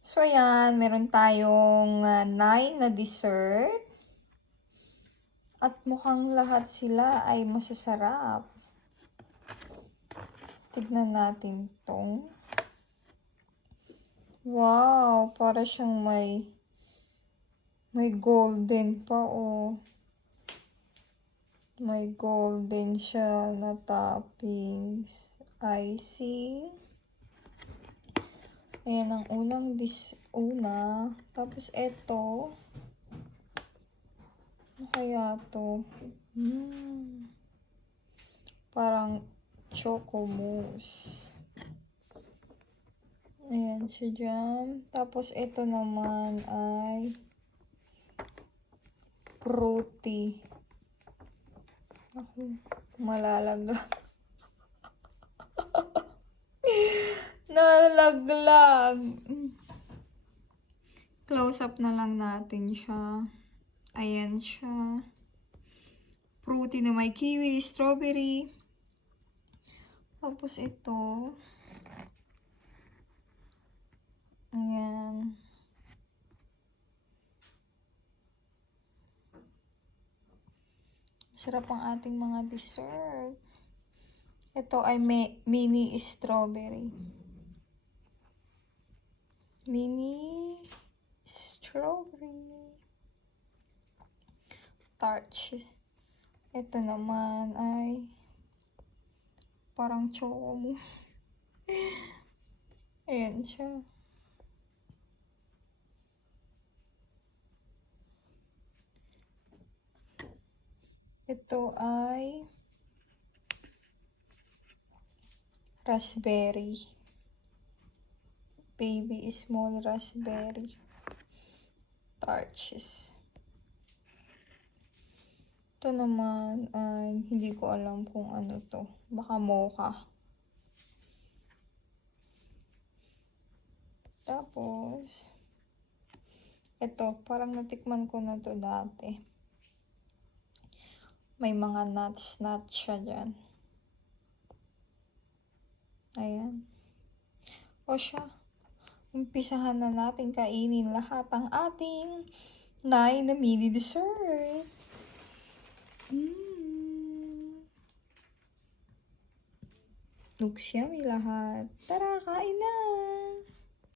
So, ayan, meron tayong 9 na dessert. At mukhang lahat sila ay masasarap. Tignan natin tong. Wow, para siyang may golden pa, oh. May golden siya na toppings. Icing. Ayan ang una. Tapos eto. Ano kaya to? Parang choco mousse. Ayan siya dyan. Tapos ito naman ay fruity. Ako, malalaglag. Nalaglag. Close up na lang natin siya. Ayan siya. Fruity na may kiwi, strawberry. Tapos ito. Ayan. Sarap ang ating mga dessert. Ito ay mini strawberry. Mini strawberry. Tarts. Ito naman ay parang choco mousse. Ayan siya. Ito ay raspberry. Baby small raspberry. Tarts. Ito naman ay hindi ko alam kung ano to. Baka mocha. Tapos, ito, parang natikman ko na to dati. May mga nuts siya dyan. Ayan. O siya, umpisahan na natin kainin lahat ang ating 9 na mini dessert. Looks yummy lahat. Tara, kain na!